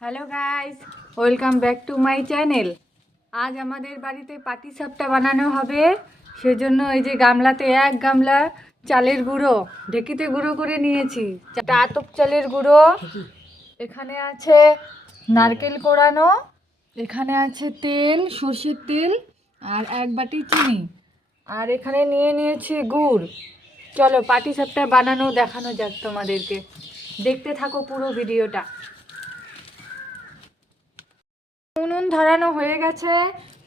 Hello guys, welcome back to my channel. আজ আমাদের বাড়িতে পাটিসাপটা বানানো হবে। সেজন্য এই যে গামলাতে এক গামলা চালের গুঁড়ো ঢেকিতে গুঁড়ো করে নিয়েছি। আতপ চালের গুঁড়ো, এখানে আছে নারকেল কোড়ানো, এখানে আছে তেল, সর্ষের তেল, আর এক বাটি চিনি, আর এখানে নিয়ে নিয়েছি গুড়। চলো পাটিসাপটা বানানো দেখানো যাক তোমাদেরকে, দেখতে থাকো পুরো ভিডিওটা। উনুন ধরানো হয়ে গেছে,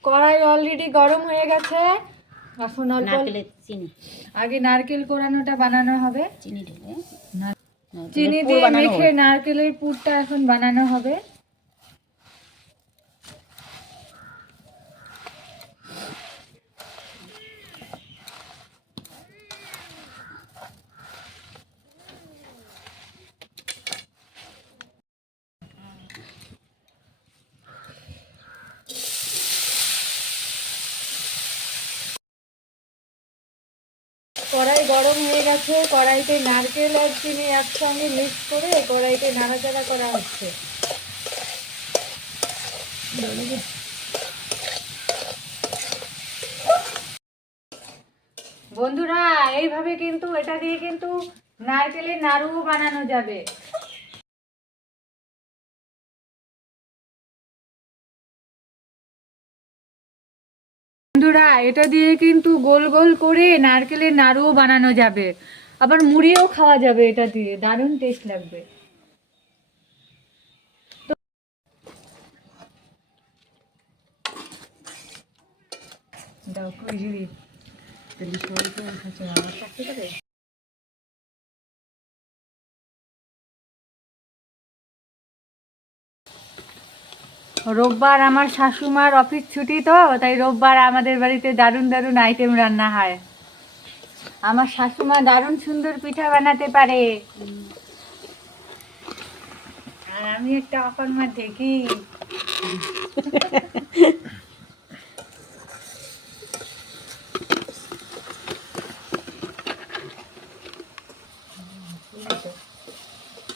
কড়াই অলরেডি গরম হয়ে গেছে। এখন অল্প চিনি, আগে নারকেল কোড়ানোটা বানানো হবে। চিনি ঢেলে চিনি দিয়ে মেখে নারকেলের পুরটা এখন বানানো হবে। কড়াই গরম হয়ে গেছে, কড়াইতে নারকেল আর চিনি একসঙ্গে মিক্স করে কড়াইতে নাড়াচাড়া করা হচ্ছে। বন্ধুরা, এইভাবে কিন্তু এটা দিয়ে কিন্তু নারকেলের নাড়ু বানানো যাবে। বন্ধুরা, এটা দিয়ে কিন্তু গোল গোল করে নারকেলের নাড়ুও বানানো যাবে, আবার মুড়িও খাওয়া যাবে। এটা দিয়ে দারুণ টেস্ট লাগবে। রোববার আমার শাশুমার অফিস ছুটি, তো তাই রোববার আমাদের বাড়িতে দারুণ দারুণ আইটেম রান্না হয়। আমার শাশুমা দারুণ সুন্দর পিঠা বানাতে পারে, আর আমি একটা অকর্মা দেখি।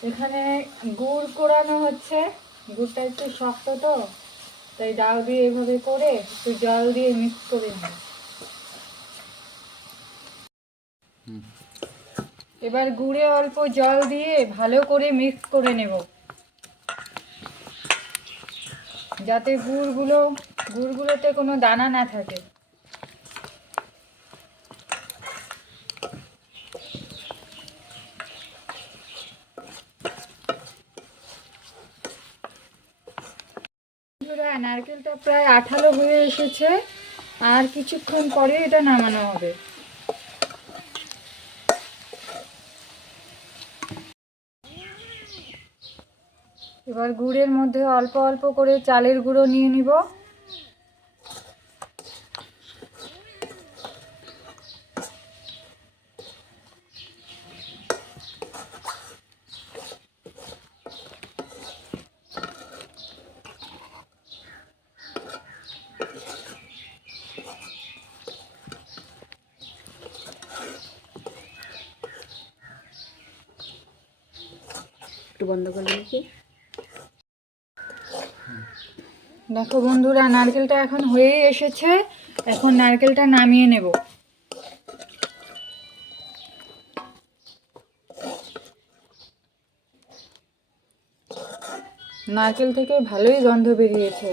এখানে গুড় কোড়ানো হচ্ছে। গুড়টা একটু শক্ত, তো তাই দাও দিয়ে এভাবে করে একটু জল দিয়ে মিক্স করে নিই। এবার গুড়ে অল্প জল দিয়ে ভালো করে মিক্স করে নেব, যাতে গুড়গুলোতে কোনো দানা না থাকে। নারকেলটা প্রায় আঠালো হয়ে এসেছে, আর কিছুক্ষণ পরে এটা নামানো হবে। এবার গুড়ের মধ্যে অল্প অল্প করে চালের গুঁড়ো নিয়ে নিব। একটু বন্ধ করলে কি দেখো বন্ধুরা, নারকেলটা এখন হয়ে এসেছে। এখন নারকেলটা নামিয়ে নেব। নারকেল থেকে ভালোই গন্ধ বেরিয়েছে।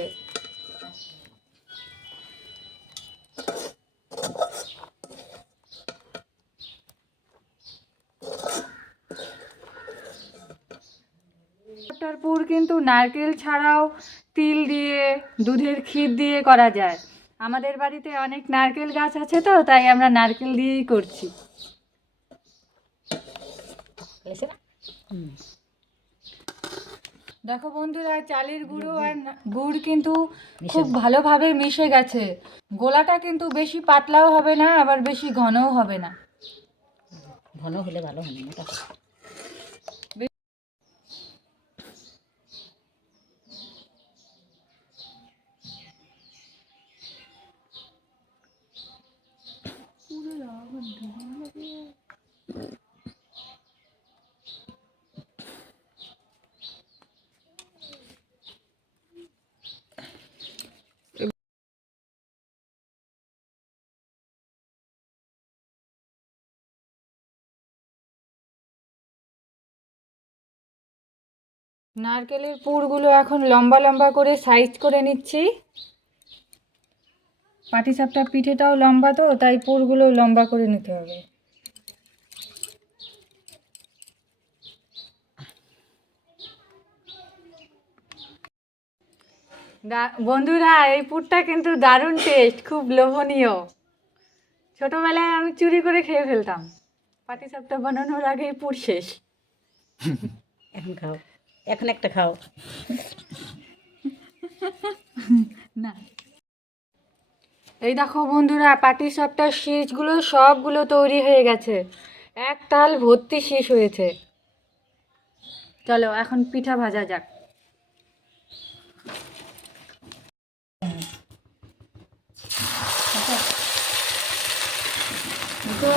পুর কিন্তু নারকেল ছাড়াও তিল দিয়ে, দুধের ক্ষীর দিয়ে করা যায়। আমাদের বাড়িতে অনেক নারকেল গাছ আছে, তো তাই আমরা নারকেল দিয়েই করছি। দেখো বন্ধুরা, চালের গুঁড়ো আর গুড় কিন্তু খুব ভালোভাবে মিশে গেছে। গোলাটা কিন্তু বেশি পাতলাও হবে না, আবার বেশি ঘনও হবে না। ঘন হলে ভালো হবে না। নারকেলের পুরগুলো এখন লম্বা লম্বা করে সাইজ করে নিচ্ছি। পাটিসাপটা পিঠেটাও লম্বা, তো তাই পুরগুলো লম্বা করে নিতে হবে। বন্ধুরা, এই পুরটা কিন্তু দারুণ টেস্ট, খুব লোভনীয়। ছোটবেলায় আমি চুরি করে খেয়ে ফেলতাম। পাটিসাপটা বানানোর আগেই পুর শেষ। এখন খাও, এখন একটা খাও। না, এই দেখো বন্ধুরা, পাটিসাপটার শীষগুলো সবগুলো তৈরি হয়ে গেছে, এক তাল ভর্তি শীষ হয়েছে। চলো এখন পিঠা ভাজা যাক। তো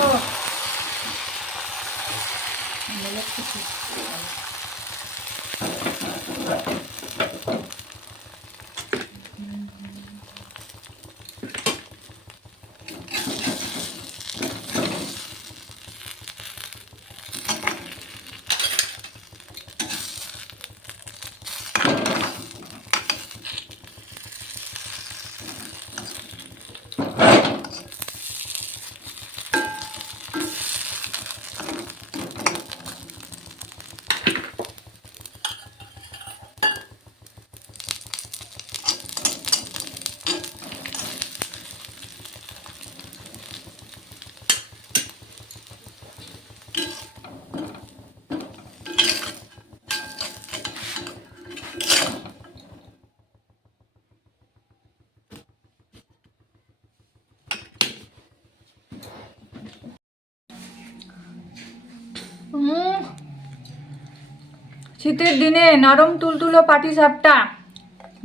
শীতের দিনে নরম তুলতুলো পাটিসাপটা,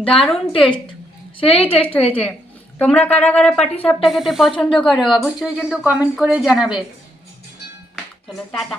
দারুণ টেস্ট, সেই টেস্ট হয়েছে। তোমরা কারা কারা পাটিসাপটা খেতে পছন্দ করো অবশ্যই কিন্তু কমেন্ট করে জানাবে। চলো টাটা।